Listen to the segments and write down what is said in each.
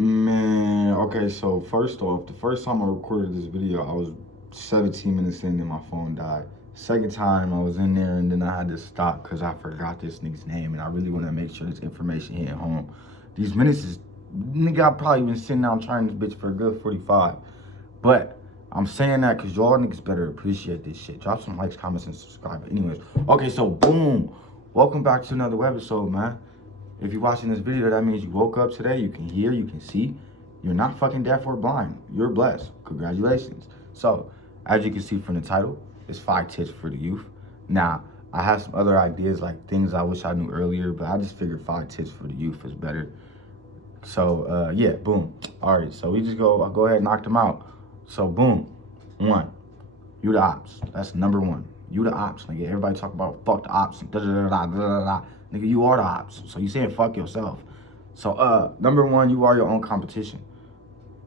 Man, okay, so first off, the first time I recorded this video, I was 17 minutes in and my phone died. Second time, I was in there and then I had to stop because I forgot this nigga's name and I really want to make sure this information hit home. These minutes is, nigga, I've probably been sitting down trying this bitch for a good 45. But I'm saying that because y'all niggas better appreciate this shit. Drop some likes, comments, and subscribe. Anyways, okay, so boom. Welcome back to another episode, man. If you're watching this video, that means you woke up today, you can hear, you can see. You're not fucking deaf or blind. You're blessed. Congratulations. So, as you can see from the title, it's 5 tips for the youth. Now, I have some other ideas, like things I wish I knew earlier, but I just figured 5 tips for the youth is better. So, yeah, boom. All right, so I'll go ahead and knock them out. So, boom. 1, you the ops. That's number 1. You the ops, nigga. Everybody talk about fuck the ops and da-da-da-da-da-da-da. Nigga, you are the ops. So you saying fuck yourself. So, number 1, you are your own competition.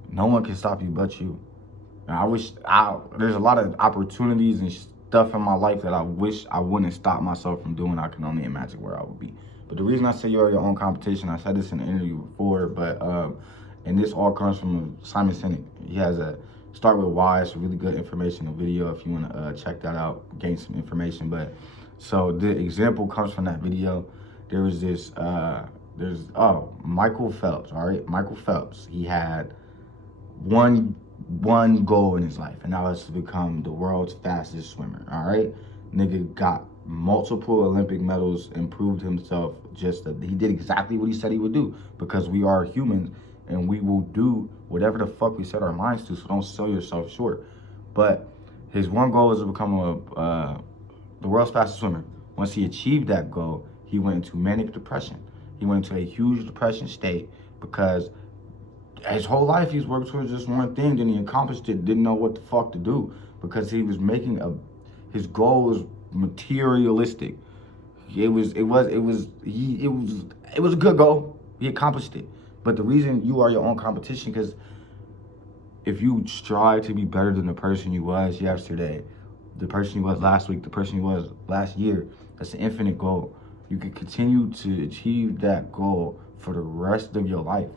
No one can stop you but you. And there's a lot of opportunities and stuff in my life that I wish I wouldn't stop myself from doing. I can only imagine where I would be. But the reason I say you are your own competition, I said this in an interview before, but, and this all comes from Simon Sinek. He has a Start With Why. It's a really good informational video if you want to check that out, gain some information. But so the example comes from that video. There was this, Michael Phelps, all right? Michael Phelps, he had one goal in his life, and that was to become the world's fastest swimmer, all right? Nigga got multiple Olympic medals and proved himself he did exactly what he said he would do, because we are humans and we will do whatever the fuck we set our minds to, so don't sell yourself short. But his one goal is to become the world's fastest swimmer. Once he achieved that goal, he went into manic depression. He went into a huge depression state because his whole life he's worked towards this one thing, then he accomplished it, didn't know what the fuck to do because he was making his goal was materialistic. It was a good goal. He accomplished it. But the reason you are your own competition, because if you strive to be better than the person you was yesterday, the person you was last week, the person you was last year, that's an infinite goal. You can continue to achieve that goal for the rest of your life,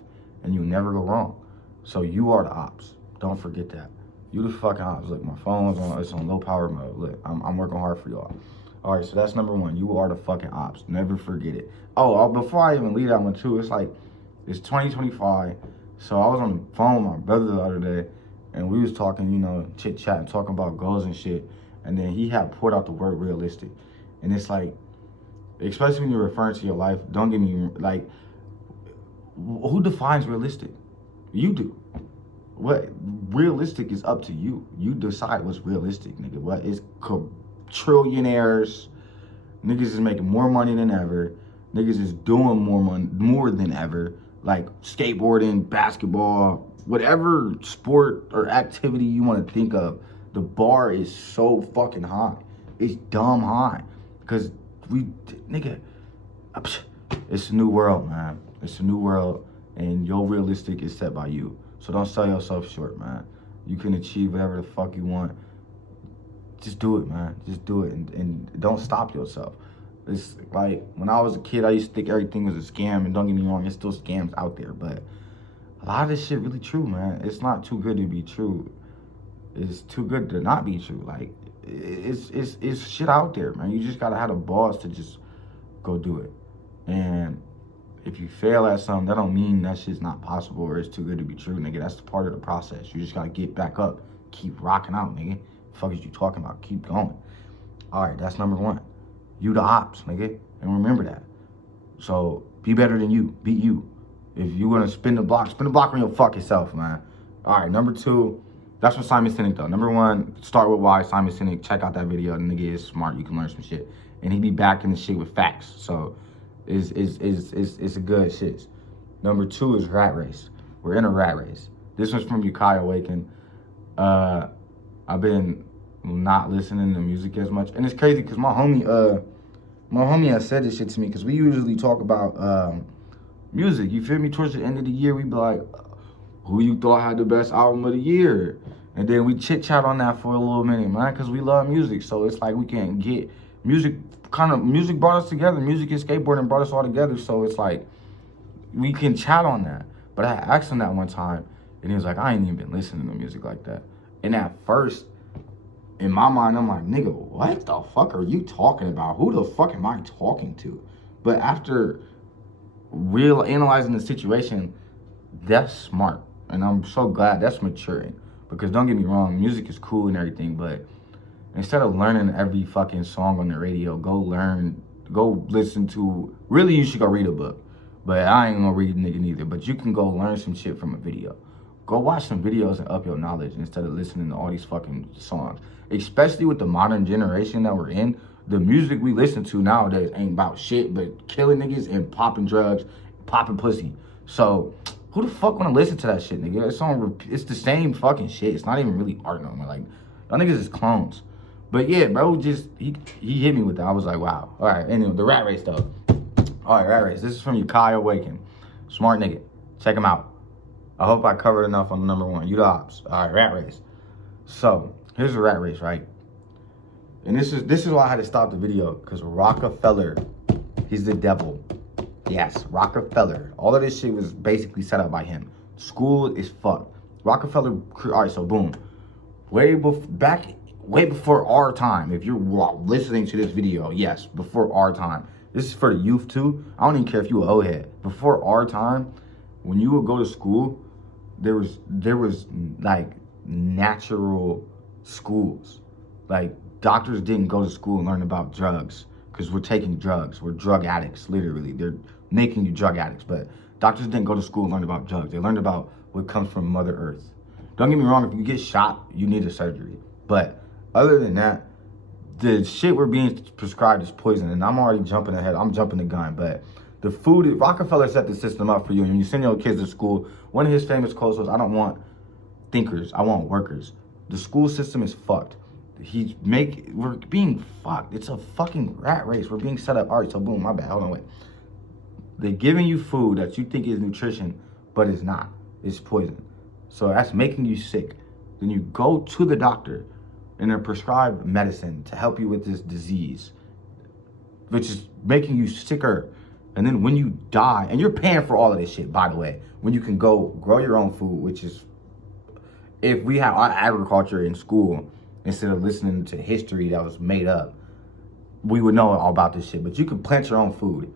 and you'll never go wrong. So you are the ops. Don't forget that. You the fucking ops. Look, my phone's it's on low power mode. Look, I'm working hard for y'all. All right, so that's number 1. You are the fucking ops. Never forget it. Oh, before I even leave that one too, it's 2025. So I was on the phone with my brother the other day, and we was talking, chit-chatting, talking about goals and shit. And then he had poured out the word realistic. And it's like, especially when you're referring to your life, don't get me, like, who defines realistic? You do. What realistic is up to you. You decide what's realistic, nigga. What is trillionaires? Niggas is making more money than ever. Niggas is doing more than ever. Like skateboarding, basketball, whatever sport or activity you want to think of, the bar is so fucking high. It's dumb high. Because it's a new world, man. It's a new world, and your realistic is set by you. So don't sell yourself short, man. You can achieve whatever the fuck you want. Just do it, man. Just do it, and don't stop yourself. It's like, when I was a kid, I used to think everything was a scam, and don't get me wrong, there's still scams out there, but a lot of this shit really true, man. It's not too good to be true. It's too good to not be true. Like, it's shit out there, man. You just gotta have the balls to just go do it. And if you fail at something, that don't mean that shit's not possible or it's too good to be true, nigga. That's the part of the process. You just gotta get back up, keep rocking out, nigga. The fuck is you talking about? Keep going. All right, that's number 1. You the ops, nigga, and remember that. So be better than you. Beat you. If you want to spin the block on your fucking self, man. All right, number 2, that's what Simon Sinek though. Number 1, Start With Why, Simon Sinek. Check out that video. The nigga is smart. You can learn some shit, and he be backing the shit with facts. So it's a good shit. Number 2 is rat race. We're in a rat race. This one's from Ukiah Waken. I've been not listening to music as much, and it's crazy because my homie has said this shit to me, because we usually talk about music, you feel me? Towards the end of the year, we be like, who you thought had the best album of the year? And then we chit chat on that for a little minute, man, because we love music. So it's like we can't get music brought us together. Music and skateboarding brought us all together. So it's like we can chat on that. But I asked him that one time, and he was like, I ain't even been listening to music like that. And at first, in my mind, I'm like, nigga, what the fuck are you talking about? Who the fuck am I talking to? But after analyzing the situation, that's smart. And I'm so glad that's maturing. Because don't get me wrong, music is cool and everything, but instead of learning every fucking song on the radio, go listen to, really you should go read a book. But I ain't gonna read nigga neither. But you can go learn some shit from a video. Go watch some videos and up your knowledge instead of listening to all these fucking songs. Especially with the modern generation that we're in, the music we listen to nowadays ain't about shit but killing niggas and popping drugs, popping pussy. So who the fuck wanna listen to that shit, nigga? It's the same fucking shit. It's not even really art no more. Like, y'all niggas is clones. But yeah, bro, he hit me with that. I was like, wow. All right, anyway, the rat race though. All right, rat race. This is from Kyle Waken. Smart nigga. Check him out. I hope I covered enough on the number one. You the ops. All right, rat race. So here's the rat race, right? And this is why I had to stop the video, because Rockefeller, he's the devil. Yes, Rockefeller. All of this shit was basically set up by him. School is fucked. Rockefeller. All right, so boom. Way before our time. If you're listening to this video, yes, before our time. This is for the youth too. I don't even care if you an old head. Before our time, when you would go to school, there was like natural schools. Like doctors didn't go to school and learn about drugs because we're taking drugs. We're drug addicts, literally. They're making you drug addicts. But doctors didn't go to school and learn about drugs. They learned about what comes from Mother Earth. Don't get me wrong, if you get shot, you need a surgery. But other than that, the shit we're being prescribed is poison. And I'm already jumping ahead. I'm jumping the gun. But the food, Rockefeller set the system up for you. And when you send your kids to school, one of his famous quotes was, I don't want thinkers, I want workers. The school system is fucked. We're being fucked. It's a fucking rat race. We're being set up. All right, so boom, my bad. Hold on, wait. They're giving you food that you think is nutrition, but it's not. It's poison. So that's making you sick. Then you go to the doctor and they're prescribed medicine to help you with this disease, which is making you sicker. And then when you die, and you're paying for all of this shit, by the way, when you can go grow your own food, which is, if we have our agriculture in school, instead of listening to history that was made up, we would know all about this shit. But you can plant your own food.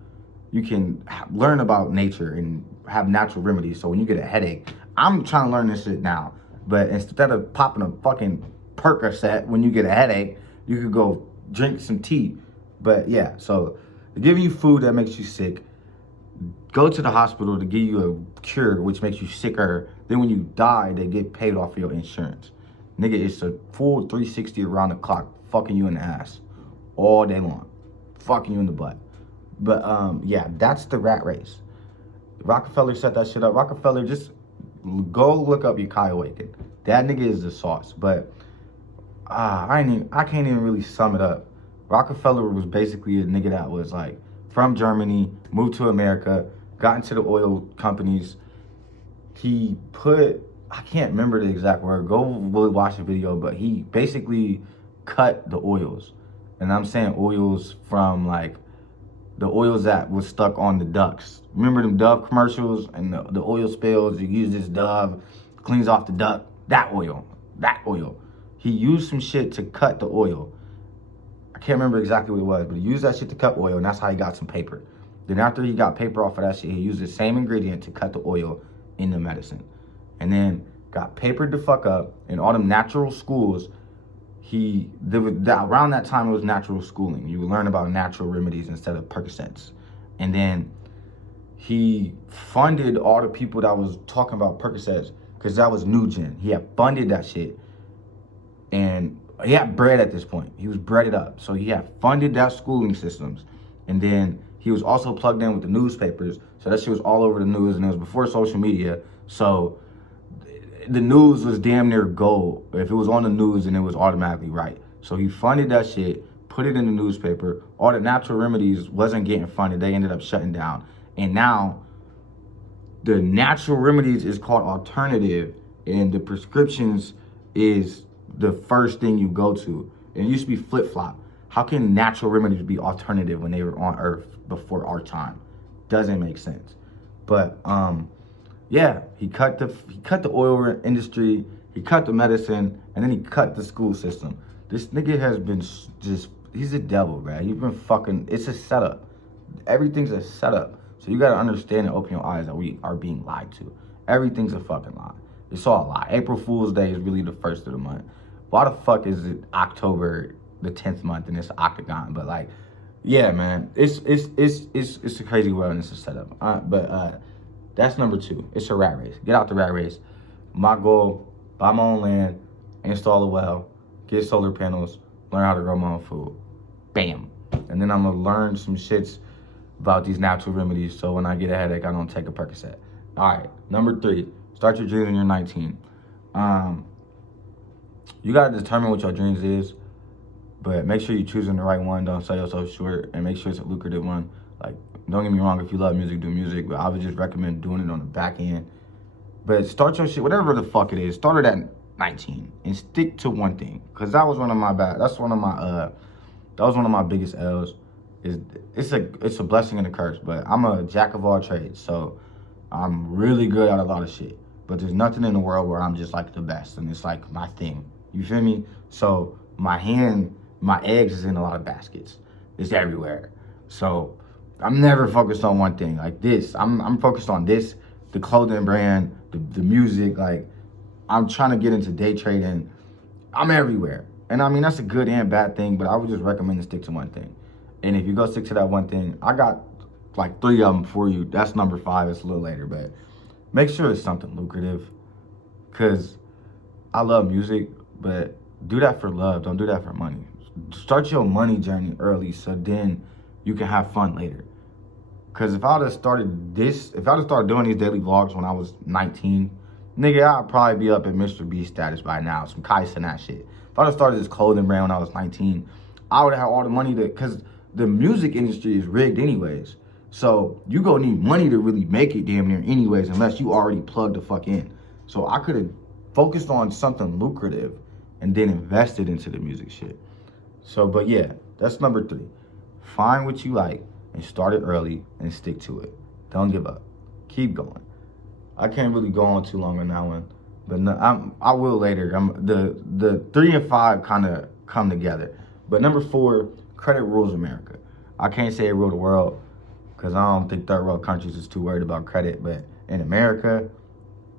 You can learn about nature and have natural remedies. So when you get a headache, I'm trying to learn this shit now. But instead of popping a fucking Percocet when you get a headache, you could go drink some tea. But yeah, so they're giving you food that makes you sick. Go to the hospital to give you a cure, which makes you sicker. Then when you die, they get paid off for your insurance. Nigga, it's a full 360 around the clock, fucking you in the ass all day long, fucking you in the butt. But yeah, that's the rat race. Rockefeller set that shit up. Rockefeller, just go look up Kyle Waken. That nigga is the sauce. But I can't even really sum it up. Rockefeller was basically a nigga that was like from Germany, moved to America, got into the oil companies. He put, I can't remember the exact word, go watch the video, but he basically cut the oils. And I'm saying oils from like the oils that was stuck on the ducks. Remember them Dove commercials and the oil spills? You use this Dove, cleans off the duck. That oil. He used some shit to cut the oil. I can't remember exactly what it was, but he used that shit to cut oil, and that's how he got some paper. Then after he got paper off of that shit, he used the same ingredient to cut the oil in the medicine. And then got papered the fuck up in all them natural schools. Around that time, it was natural schooling. You would learn about natural remedies instead of Percocets. And then he funded all the people that was talking about Percocets, because that was new gen. He had funded that shit. And he had bread at this point. He was breaded up. So he had funded that schooling systems. And then he was also plugged in with the newspapers. So that shit was all over the news, and it was before social media. So the news was damn near gold. If it was on the news, then it was automatically right. So he funded that shit, put it in the newspaper. All the natural remedies wasn't getting funded. They ended up shutting down. And now the natural remedies is called alternative, and the prescriptions is the first thing you go to. And it used to be flip-flop. How can natural remedies be alternative when they were on Earth before our time? Doesn't make sense. But Yeah, he cut the oil industry, he cut the medicine, and then he cut the school system. This nigga has been he's a devil, man. He's been fucking, it's a setup. Everything's a setup. So you gotta understand and open your eyes that we are being lied to. Everything's a fucking lie. It's all a lie. April Fool's Day is really the first of the month. Why the fuck is it October the 10th month and it's octagon? But like, yeah, man, it's a crazy world and it's a setup. But that's number 2. It's a rat race. Get out the rat race. My goal: buy my own land, install a well, get solar panels, learn how to grow my own food. Bam. And then I'm gonna learn some shits about these natural remedies so when I get a headache, I don't take a Percocet. All right, number 3, start your dreams when you're 19. You gotta determine what your dreams is, but make sure you're choosing the right one. Don't sell yourself short, and make sure it's a lucrative one. Like, don't get me wrong, if you love music, do music, but I would just recommend doing it on the back end. But start your shit, whatever the fuck it is, start it at 19 and stick to one thing. Cause that was one of my biggest L's. It's a blessing and a curse, but I'm a jack of all trades, so I'm really good at a lot of shit. But there's nothing in the world where I'm just like the best, and it's like my thing. You feel me? So my eggs is in a lot of baskets. It's everywhere. So I'm never focused on one thing. Like this, I'm focused on this, the clothing brand, the music. Like, I'm trying to get into day trading. I'm everywhere. And I mean, that's a good and bad thing, but I would just recommend to stick to one thing. And if you go stick to that one thing, I got like 3 of them for you. That's number 5. It's a little later, but make sure it's something lucrative. Cause I love music, but do that for love. Don't do that for money. Start your money journey early so then you can have fun later. Cause if I'd have started doing these daily vlogs when I was 19, nigga, I'd probably be up at Mr. B status by now. Some Kais and that shit. If I'd have started this clothing brand when I was 19, I would have had all the money cause the music industry is rigged anyways. So you gonna need money to really make it damn near anyways, unless you already plugged the fuck in. So I could have focused on something lucrative and then invested into the music shit. So, but yeah, that's number 3. Find what you like and start it early and stick to it. Don't give up. Keep going. I can't really go on too long on that one, but no, I will later. The 3 and 5 kind of come together. But number 4, credit rules America. I can't say it rule the world because I don't think third world countries is too worried about credit, but in America,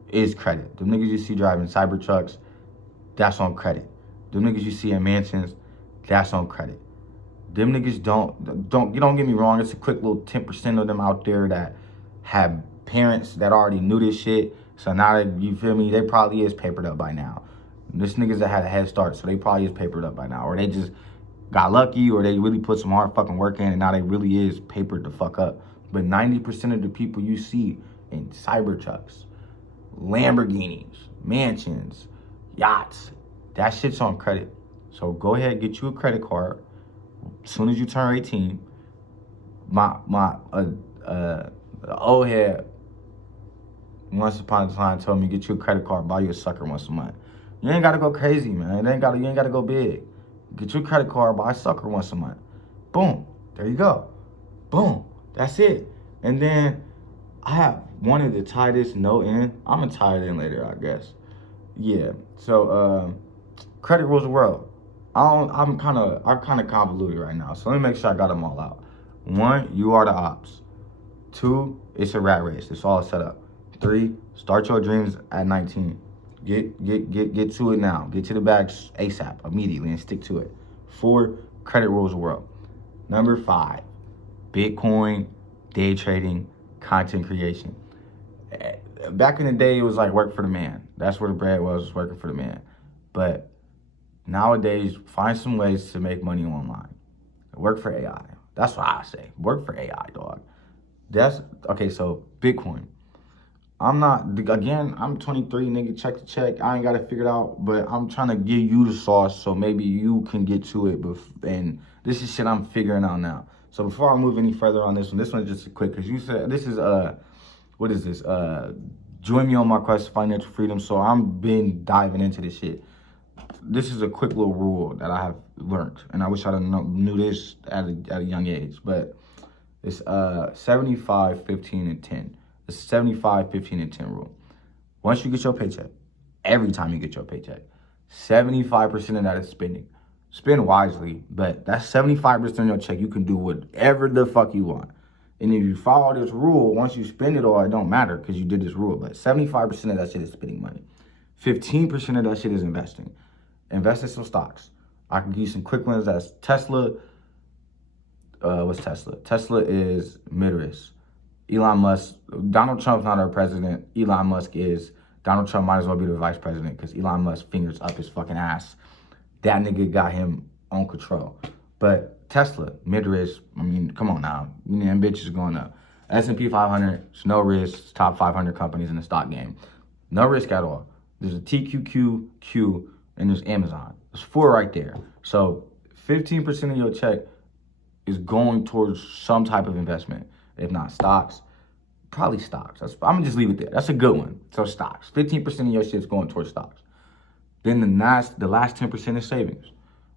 is credit. The niggas you see driving Cybertrucks, that's on credit. The niggas you see in mansions, that's on credit. Them niggas don't get me wrong, it's a quick little 10% of them out there that have parents that already knew this shit. So now that, you feel me, they probably is papered up by now. This niggas that had a head start, so they probably is papered up by now. Or they just got lucky, or they really put some hard fucking work in and now they really is papered the fuck up. But 90% of the people you see in Cybertrucks, Lamborghinis, mansions, yachts, that shit's on credit. So go ahead, get you a credit card. As soon as you turn 18, my old head once upon a time told me, get you a credit card, buy you a sucker once a month. You ain't gotta go crazy, man. You ain't gotta go big. Get you a credit card, buy a sucker once a month. Boom, there you go. Boom, that's it. And then I have wanted to tie this note in. I'm gonna tie it in later, I guess. Yeah. So credit rules the world. I'm kind of convoluted right now. So let me make sure I got them all out. 1, you are the ops. 2, it's a rat race. It's all set up. 3, start your dreams at 19. Get to it now. Get to the bag ASAP, immediately, and stick to it. 4, credit rules the world. Number 5, Bitcoin, day trading, content creation. Back in the day, it was like work for the man. That's where the bread was working for the man. But nowadays, find some ways to make money online. Work for AI. That's what I say. Work for AI, dog. That's okay. So Bitcoin. I'm 23, nigga, check to check. I ain't got it figured out, but I'm trying to give you the sauce so maybe you can get to it. And this is shit I'm figuring out now. So before I move any further on this one is just a quick, because you said this is, what is this? Join me on my quest to financial freedom. So I'm been diving into this shit. This is a quick little rule that I have learned, and I wish I knew this at a young age, but it's 75, 15, and 10. the 75, 15, and 10 rule. Once you get your paycheck, every time you get your paycheck, 75% of that is spending. Spend wisely, but that's 75% of your check. You can do whatever the fuck you want. And if you follow this rule, once you spend it all, it don't matter because you did this rule. But 75% of that shit is spending money. 15% of that shit is investing. Invest in some stocks. I can give you some quick ones. That's Tesla. What's Tesla? Tesla is mid-risk. Elon Musk, Donald Trump's not our president. Elon Musk is. Donald Trump might as well be the vice president because Elon Musk fingers up his fucking ass. That nigga got him on control. But Tesla, mid-risk, I mean, come on now. Them bitches going up. S&P 500, it's no risk. It's top 500 companies in the stock game. No risk at all. There's a TQQQ, and there's Amazon. There's 4 right there. So 15% of your check is going towards some type of investment. If not stocks, probably stocks. I'm going to just leave it there. That's a good one. So stocks. 15% of your shit is going towards stocks. Then the last 10% is savings.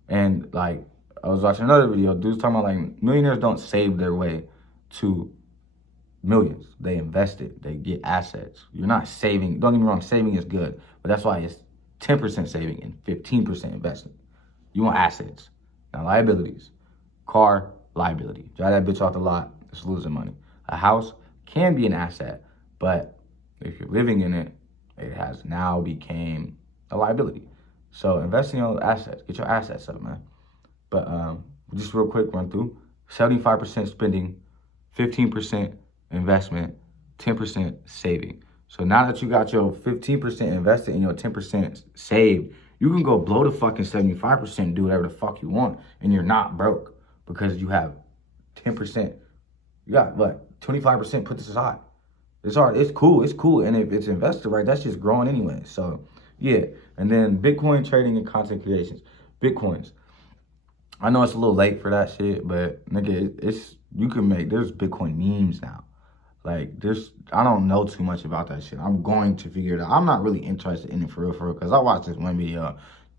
And like, I was watching another video. Dude's talking about like millionaires don't save their way to millions. They invest it. They get assets. You're not saving. Don't get me wrong. Saving is good. But that's why it's 10% saving and 15% investing. You want assets. Now liabilities. Car, liability. Drive that bitch off the lot. It's losing money. A house can be an asset. But if you're living in it, it has now became a liability. So invest in your assets. Get your assets up, man. But just real quick run through. 75% spending, 15% investment, 10% saving. So now that you got your 15% invested and your 10% saved, you can go blow the fucking 75% and do whatever the fuck you want. And you're not broke because you have 10%. You got what? 25% put this aside. It's hard. It's cool. And if it's invested right, that's just growing anyway. So yeah. And then Bitcoin trading and content creations. Bitcoins. I know it's a little late for that shit, but nigga, there's Bitcoin memes now. Like I don't know too much about that shit. I'm going to figure it out. I'm not really interested in it for real, because I watched this one video.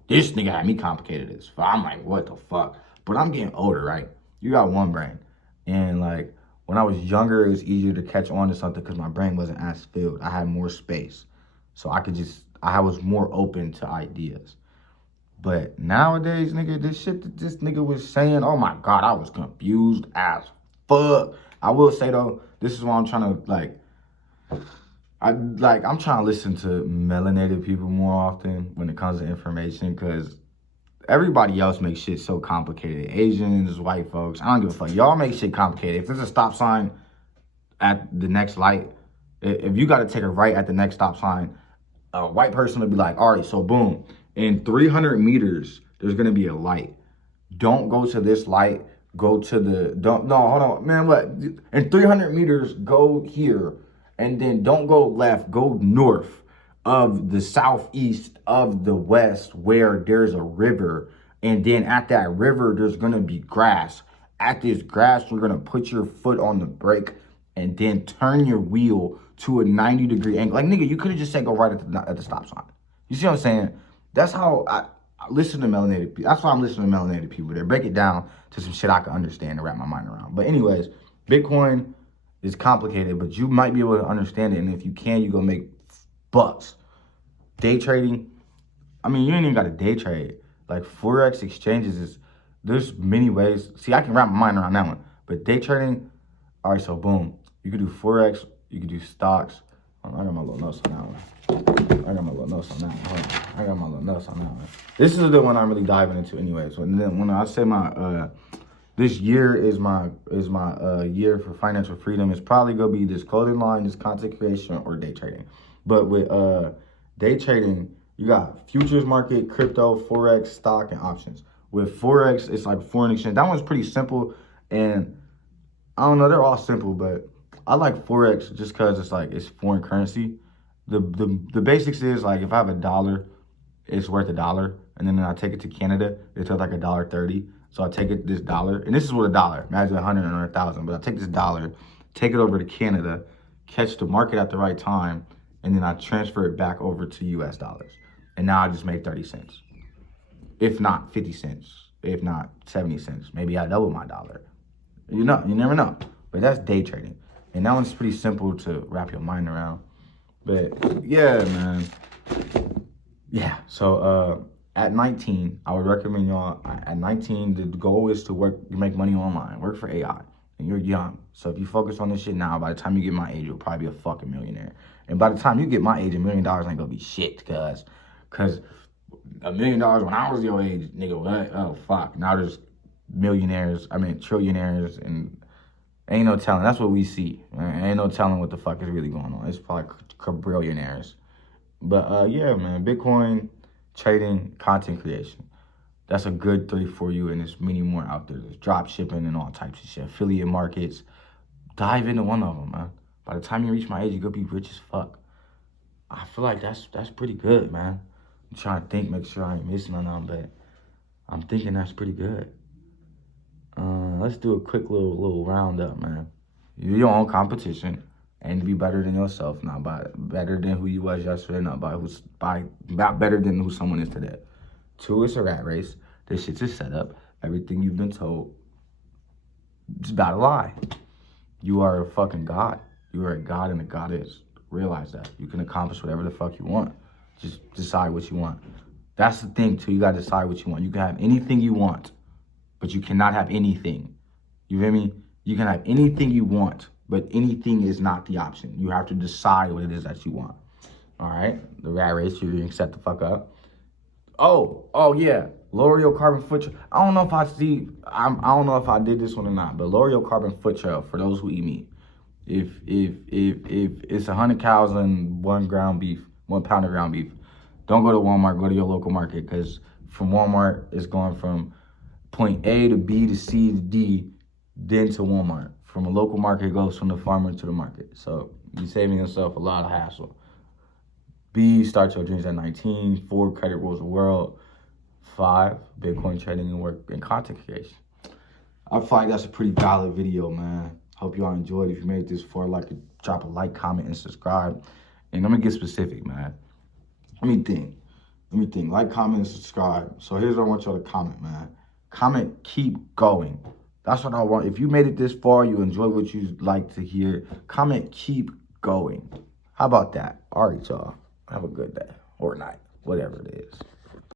This nigga had me complicated as fuck. I'm like, what the fuck? But I'm getting older, right? You got one brain. And like, when I was younger, it was easier to catch on to something because my brain wasn't as filled. I had more space. So I was more open to ideas. But nowadays, nigga, this shit that this nigga was saying, oh my God, I was confused as fuck. I will say though, this is why I'm trying to I'm trying to listen to melanated people more often when it comes to information, because everybody else makes shit so complicated. Asians, white folks, I don't give a fuck. Y'all make shit complicated. If there's a stop sign at the next light, if you got to take a right at the next stop sign, a white person would be like, all right, so boom. In 300 meters, there's going to be a light. Don't go to this light. Go to hold on, man, what? In 300 meters, go here. And then don't go left, go north of the southeast of the west where there's a river. And then at that river, there's going to be grass. At this grass, you're going to put your foot on the brake and then turn your wheel to a 90-degree angle. Like, nigga, you could have just said go right at the stop sign. You see what I'm saying? That's how I listen to melanated people. That's why I'm listening to melanated people. They break it down to some shit I can understand and wrap my mind around. But anyways, Bitcoin is complicated, but you might be able to understand it. And if you can, you gonna make bucks. Day trading, I mean, you ain't even got to day trade. Like Forex exchanges there's many ways. See, I can wrap my mind around that one. But day trading, all right, so boom. You could do Forex, you could do stocks. I got my little notes on that one. This is the one I'm really diving into anyways. And then when I say this year is my year for financial freedom, it's probably gonna be this clothing line, this content creation, or day trading. But with day trading, you got futures market, crypto, Forex, stock, and options. With Forex, it's like foreign exchange. That one's pretty simple, and I don't know, they're all simple, but I like Forex just because it's foreign currency. The basics is like if I have $1, it's worth $1, and then I take it to Canada, it's worth like $1.30. So I take this dollar, and this is worth $1. Imagine 100 or 1,000, but I take this dollar, take it over to Canada, catch the market at the right time, and then I transfer it back over to US dollars. And now I just made 30 cents. If not 50 cents, if not 70 cents, maybe I double my dollar. You never know. But that's day trading. And that one's pretty simple to wrap your mind around. But yeah, man. Yeah, so at 19, I would recommend y'all, at 19, the goal is to make money online, work for AI, and you're young. So if you focus on this shit now, by the time you get my age, you'll probably be a fucking millionaire. And by the time you get my age, $1 million ain't gonna be shit, cause $1 million when I was your age, nigga, what? Oh, fuck. Now there's trillionaires, and ain't no telling. That's what we see. Ain't no telling what the fuck is really going on. It's probably quadrillionaires. But yeah, man, Bitcoin, trading, content creation. That's a good 3 for you, and there's many more out there. There's drop shipping and all types of shit. Affiliate markets. Dive into one of them, man. By the time you reach my age, you're gonna be rich as fuck. I feel like that's pretty good, man. I'm trying to think, make sure I ain't missing on them, but I'm thinking that's pretty good. Let's do a quick little roundup, man. You're your own competition. And to be better than yourself, not better than who you was yesterday, not better than who someone is today. 2, it's a rat race. This shit's a setup. Everything you've been told, it's about a lie. You are a fucking god. You are a god and a goddess. Realize that. You can accomplish whatever the fuck you want. Just decide what you want. That's the thing, too. You gotta decide what you want. You can have anything you want, but you cannot have anything. You feel me? You can have anything you want, but anything is not the option. You have to decide what it is that you want. All right? The rat race, you're going to set the fuck up. Oh yeah. Lower your carbon footprint. I don't know if I did this one or not, but lower your carbon footprint for those who eat meat. If it's 100 cows and 1 pound of ground beef, don't go to Walmart, go to your local market, because from Walmart, it's going from point A to B to C to D, then to Walmart. From a local market, it goes from the farmer to the market. So you're saving yourself a lot of hassle. B, start your dreams at 19. 4, credit rules the world. 5, Bitcoin trading and work and content creation. I feel like that's a pretty valid video, man. Hope y'all enjoyed. If you made it this far, drop a like, comment, and subscribe. And I'm gonna get specific, man. Let me think. Like, comment, and subscribe. So here's what I want y'all to comment, man. Comment, keep going. That's what I want. If you made it this far, you enjoy what you like to hear, comment, keep going. How about that? All right, y'all. Have a good day or night, whatever it is.